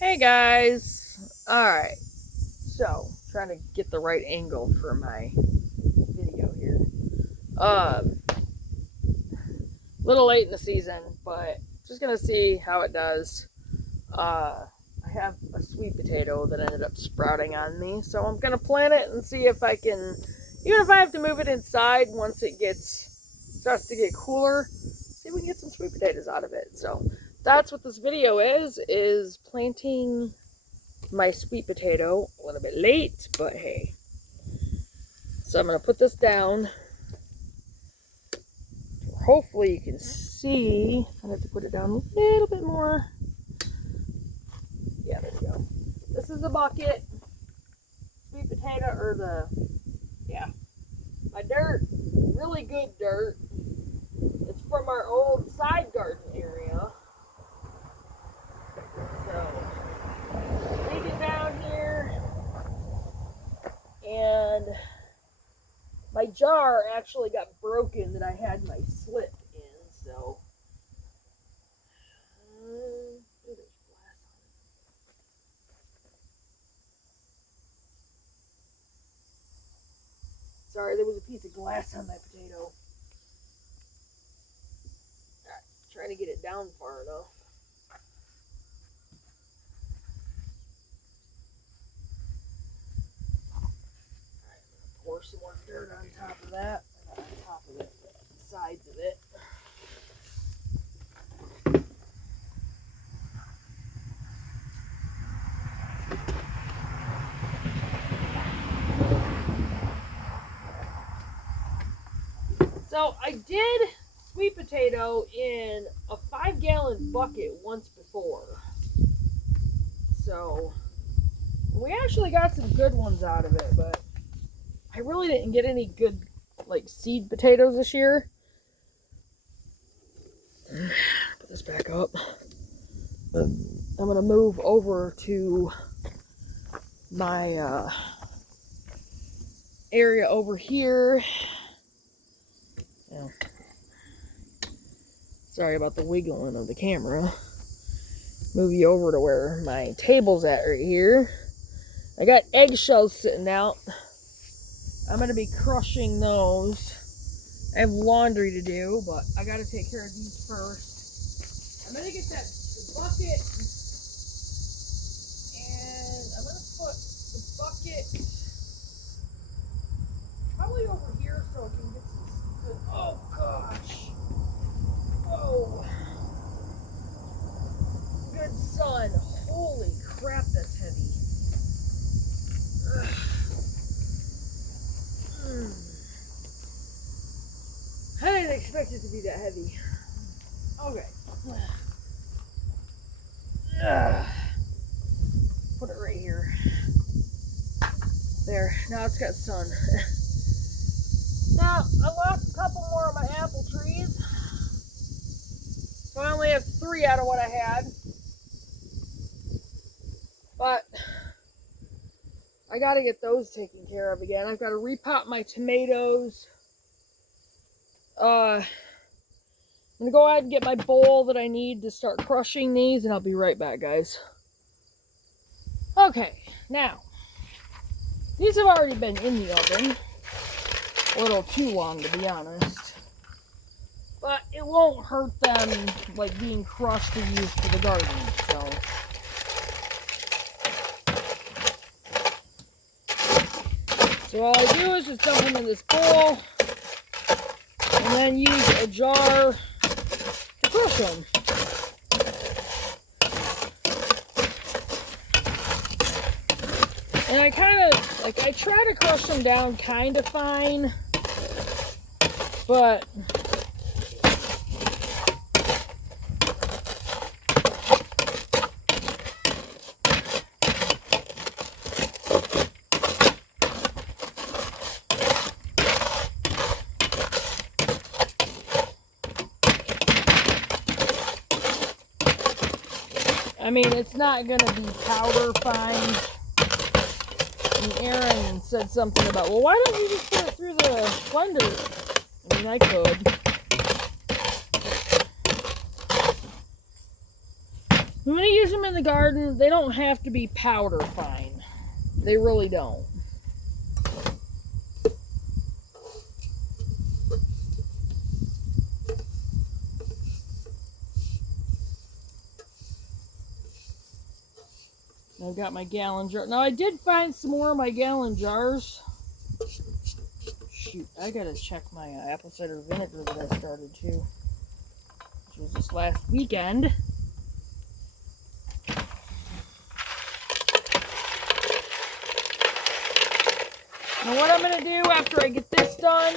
Hey guys! Alright, so trying to get the right angle for my video here. Little late in the season, but just gonna see how it does. I have a sweet potato that ended up sprouting on me, so I'm gonna plant it and see if I can, even if I have to move it inside once it starts to get cooler, see if we can get some sweet potatoes out of it. So that's what this video is planting my sweet potato. A little bit late, but hey. So I'm going to put this down. Hopefully you can see. I have to put it down a little bit more. Yeah, there we go. This is the bucket. Sweet potato, my dirt. Really good dirt. It's from our old side garden area. So dig it down here, and my jar actually got broken that I had my slip in, so there's glass on it. Sorry, there was a piece of glass on my potato. Alright, trying to get it down far enough. Pour some more dirt on top of that, not on top of it, but the sides of it. So I did sweet potato in a 5-gallon bucket once before. So we actually got some good ones out of it, but I really didn't get any good, like, seed potatoes this year. Put this back up. I'm going to move over to my area over here. Yeah. Sorry about the wiggling of the camera. Move you over to where my table's at right here. I got eggshells sitting out. I'm going to be crushing those. I have laundry to do, but I got to take care of these first. I'm going to get the bucket, and I'm going to put the bucket probably over here so I can get some good, oh gosh. Whoa. Good sun. Holy crap, that's heavy. Ugh. I didn't expect it to be that heavy. Okay. Put it right here. There. Now it's got sun. Now, I lost a couple more of my apple trees. So I only have 3 out of what I had. But I got to get those taken care of again. I've got to repot my tomatoes. I'm going to go ahead and get my bowl that I need to start crushing these, and I'll be right back, guys. Okay, now, these have already been in the oven. A little too long, to be honest. But it won't hurt them, like, being crushed to use for the garden, so. So all I do is just dump them in this bowl, and then use a jar to crush them. And I kind of, like, I try to crush them down kind of fine, but I mean, it's not going to be powder fine. And Aaron said something about, well, why don't you just put it through the blender? I mean, I could. I'm going to use them in the garden. They don't have to be powder fine. They really don't. I've got my gallon jar. Now, I did find some more of my gallon jars. Shoot, I gotta check my apple cider vinegar that I started too, which was this last weekend. Now, what I'm gonna do after I get this done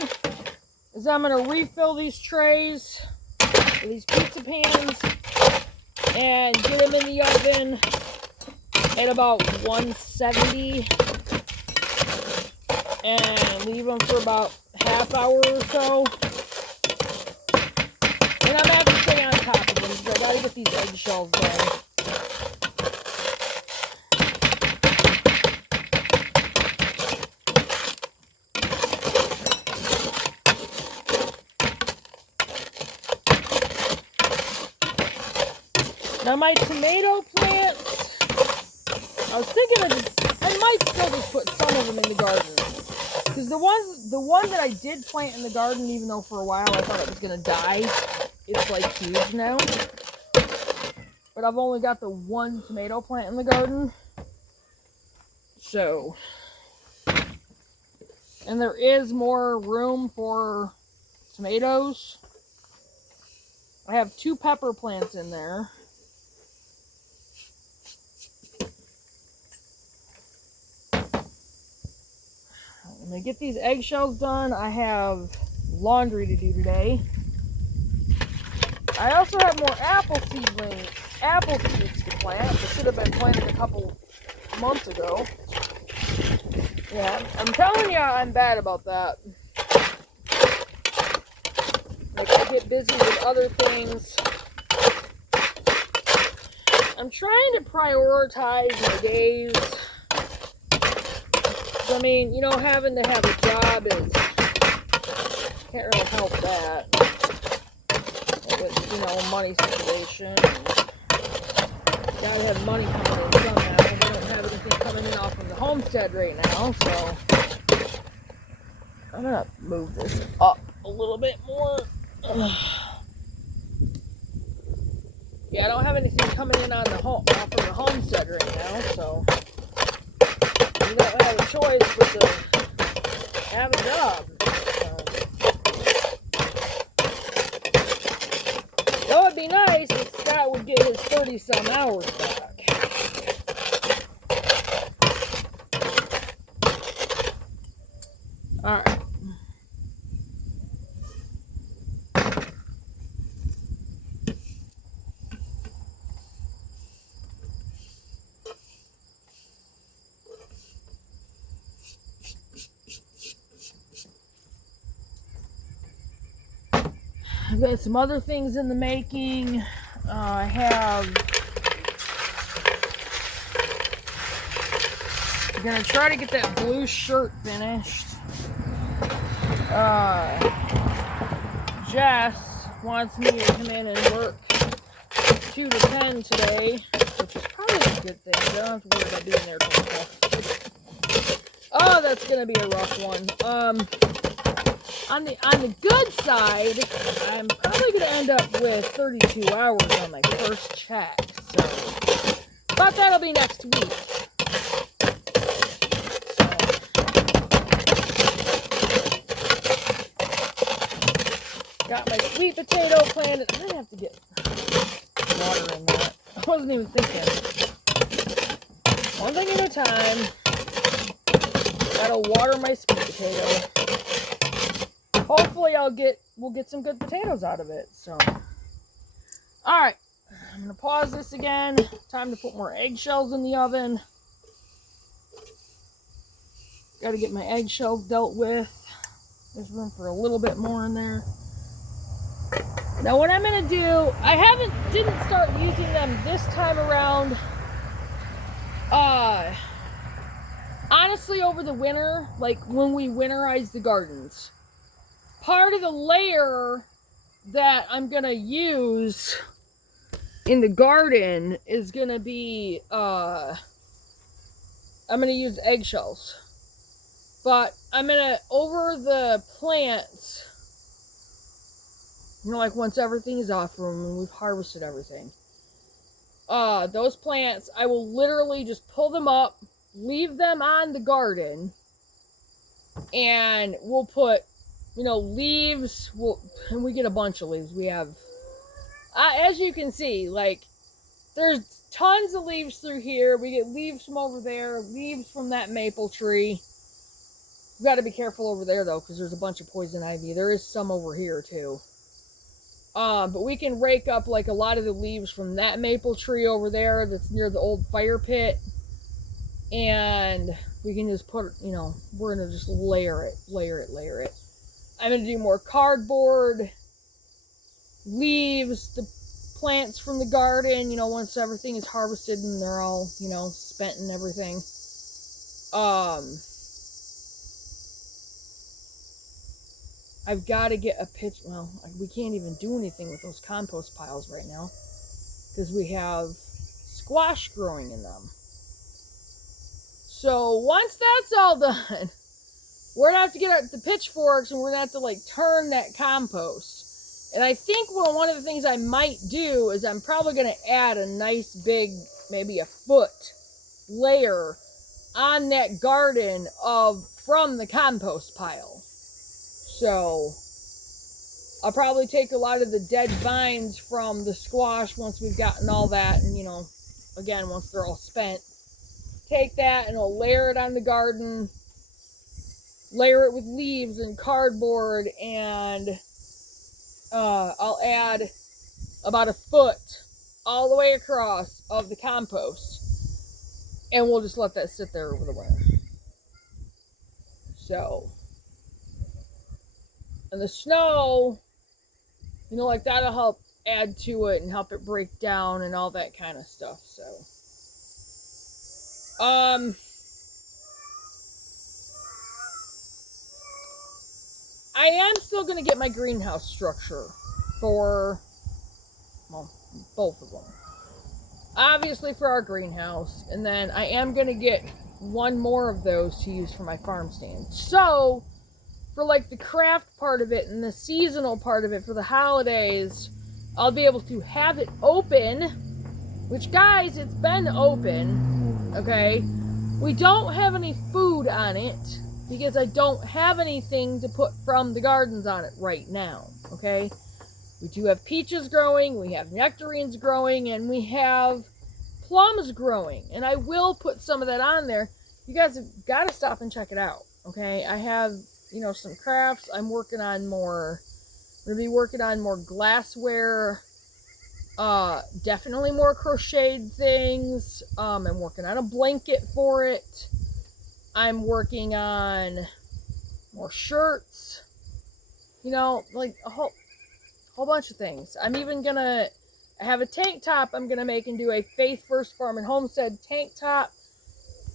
is I'm gonna refill these trays, or these pizza pans, and get them in the oven at about 170 and leave them for about half hour or so. And I'm gonna have to stay on top of them because I gotta get these eggshells done. Now my tomato plants, I was thinking I might still just put some of them in the garden. Because the one that I did plant in the garden, even though for a while I thought it was going to die, it's like huge now. But I've only got the one tomato plant in the garden. So, and there is more room for tomatoes. I have 2 pepper plants in there. I'm going to get these eggshells done. I have laundry to do today. I also have more apple seeds to plant. They should have been planted a couple months ago. Yeah, I'm telling you, I'm bad about that. Like, I get busy with other things. I'm trying to prioritize my days. I mean, you know, having to have a job can't really help that. With, you know, money situation. Gotta have money coming in somehow. We don't have anything coming in off of the homestead right now, so I'm gonna move this up a little bit more. Yeah, I don't have anything coming in on off of the homestead right now, so you don't have a choice but to have a job. That would be nice if Scott would get his 30-some hours back. Alright. I've got some other things in the making. I have... I'm going to try to get that blue shirt finished. Jess wants me to come in and work 2 to 10 today, which is probably a good thing. I don't have to worry about being there till 12. Oh, that's going to be a rough one. On the good side, I'm probably going to end up with 32 hours on my first check. So, but that'll be next week. So, got my sweet potato planted. I'm going to have to get water in that. I wasn't even thinking. One thing at a time. Gotta water my sweet potato. Hopefully we'll get some good potatoes out of it. So, alright, I'm gonna pause this again. Time to put more eggshells in the oven. Gotta get my eggshells dealt with. There's room for a little bit more in there. Now what I'm gonna do, didn't start using them this time around. Honestly, over the winter, like when we winterize the gardens, part of the layer that I'm gonna use in the garden is gonna be I'm gonna use eggshells. But I'm gonna, over the plants, like once everything is off from and we've harvested everything, those plants, I will literally just pull them up, leave them on the garden, and we'll put, leaves, and we get a bunch of leaves. We have, as you can see, like, there's tons of leaves through here. We get leaves from over there, leaves from that maple tree. You got to be careful over there, though, because there's a bunch of poison ivy. There is some over here, too. But we can rake up, like, a lot of the leaves from that maple tree over there that's near the old fire pit. And we can just put, we're going to just layer it. I'm going to do more cardboard, leaves, the plants from the garden, once everything is harvested and they're all, spent and everything. I've got to get a pitch. Well, we can't even do anything with those compost piles right now because we have squash growing in them. So once that's all done, we're going to have to get out the pitchforks and we're going to have to, like, turn that compost. And I think one of the things I might do is I'm probably going to add a nice big, maybe a foot layer on that garden from the compost pile. So I'll probably take a lot of the dead vines from the squash once we've gotten all that, and again, once they're all spent, take that and I'll layer it on the garden, layer it with leaves and cardboard, and I'll add about a foot all the way across of the compost, and we'll just let that sit there over the winter. So, and the snow, like, that'll help add to it and help it break down and all that kind of stuff. So, I am still going to get my greenhouse structure for, well, both of them. Obviously for our greenhouse, and then I am going to get one more of those to use for my farm stand. So, for, like, the craft part of it and the seasonal part of it for the holidays, I'll be able to have it open, which, guys, it's been open, okay? We don't have any food on it because I don't have anything to put from the gardens on it right now, okay? We do have peaches growing, we have nectarines growing, and we have plums growing, and I will put some of that on there. You guys have got to stop and check it out, okay? I have, some crafts. I'm going to be working on more glassware, definitely more crocheted things. I'm working on a blanket for it. I'm working on more shirts, like a whole bunch of things. I'm even gonna have a tank top I'm gonna make and do a Faith First Farm and Homestead tank top,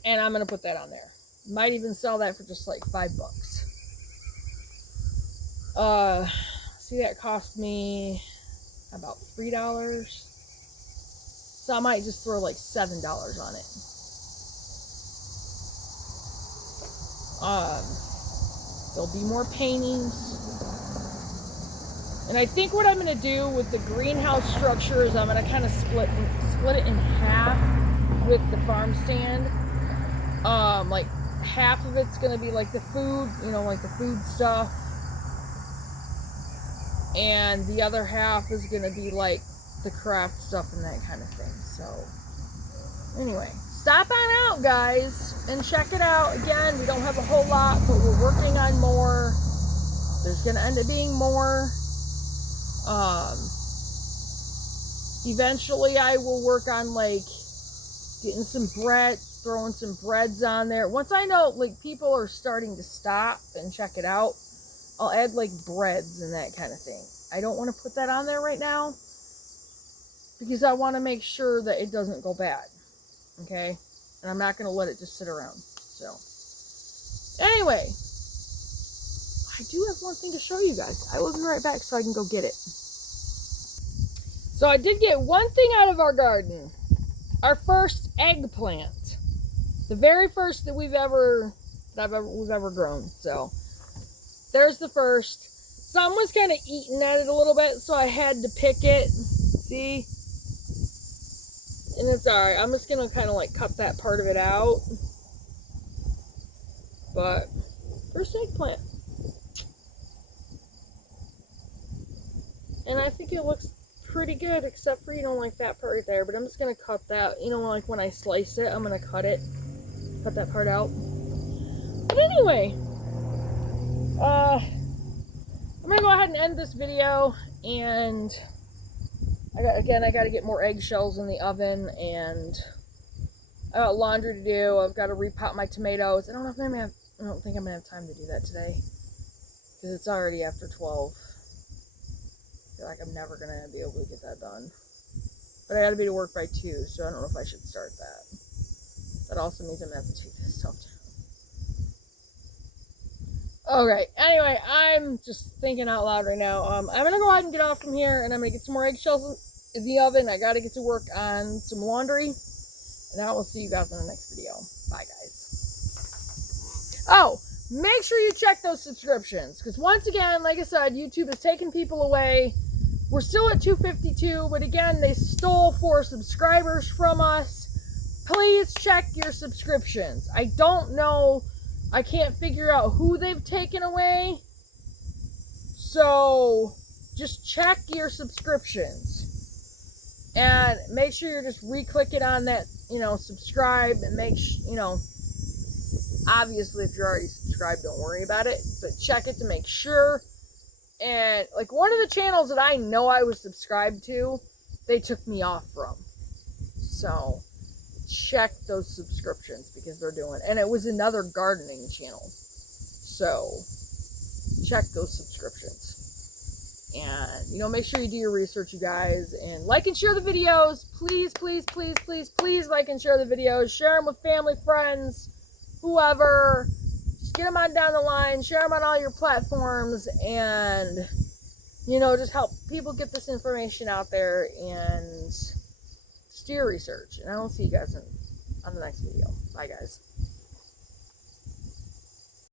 and I'm gonna put that on there. Might even sell that for just like $5. See, that cost me about $3. So I might just throw like $7 on it. There'll be more paintings. And I think what I'm going to do with the greenhouse structure is I'm going to kind of split it in half with the farm stand. Like half of it's going to be like the food, like the food stuff. And the other half is going to be like the craft stuff and that kind of thing. So, anyway, stop on out, guys, and check it out. Again, we don't have a whole lot, but we're working on more. There's going to end up being more. Eventually I will work on, like, getting some bread, throwing some breads on there. Once I know, like, people are starting to stop and check it out, I'll add, like, breads and that kind of thing. I don't want to put that on there right now because I want to make sure that it doesn't go bad, okay? And I'm not going to let it just sit around. So, anyway, I do have one thing to show you guys. I will be right back so I can go get it. So I did get one thing out of our garden. Our first eggplant. The very first that we've ever grown. So there's the first. Some was kind of eating at it a little bit, so I had to pick it. See? And it's alright. I'm just gonna kind of like cut that part of it out. But first eggplant. And I think it looks pretty good, except for, you know, like that part right there. But I'm just gonna cut that, you know, like when I slice it, I'm gonna cut that part out. But anyway, I'm gonna go ahead and end this video, and I gotta get more eggshells in the oven, and I got laundry to do. I've got to repot my tomatoes. I don't think I'm gonna have time to do that today, because it's already after 12. I feel like I'm never gonna be able to get that done. But I gotta be to work by 2, so I don't know if I should start that. That also means I'm gonna have to take this stuff down. Okay, anyway, I'm just thinking out loud right now. I'm gonna go ahead and get off from here, and I'm gonna get some more eggshells in the oven. I gotta get to work on some laundry, and I will see you guys in the next video. Bye, guys. Oh, make sure you check those subscriptions, because once again, like I said, YouTube is taking people away. We're still at 252, but again, they stole 4 subscribers from us. Please check your subscriptions. I don't know. I can't figure out who they've taken away. So just check your subscriptions. And make sure you're just re-clicking on that, you know, subscribe, and make sure, you know, obviously if you're already subscribed, don't worry about it, but check it to make sure. And like one of the channels that I know I was subscribed to, they took me off from. So check those subscriptions, because they're doing, and it was another gardening channel. So check those subscriptions. And, you know, make sure you do your research, you guys, and like and share the videos. Please, please, please, please, please like and share the videos. Share them with family, friends, whoever. Just get them on down the line. Share them on all your platforms, and, you know, just help people get this information out there, and just do your research. And I will see you guys on the next video. Bye, guys.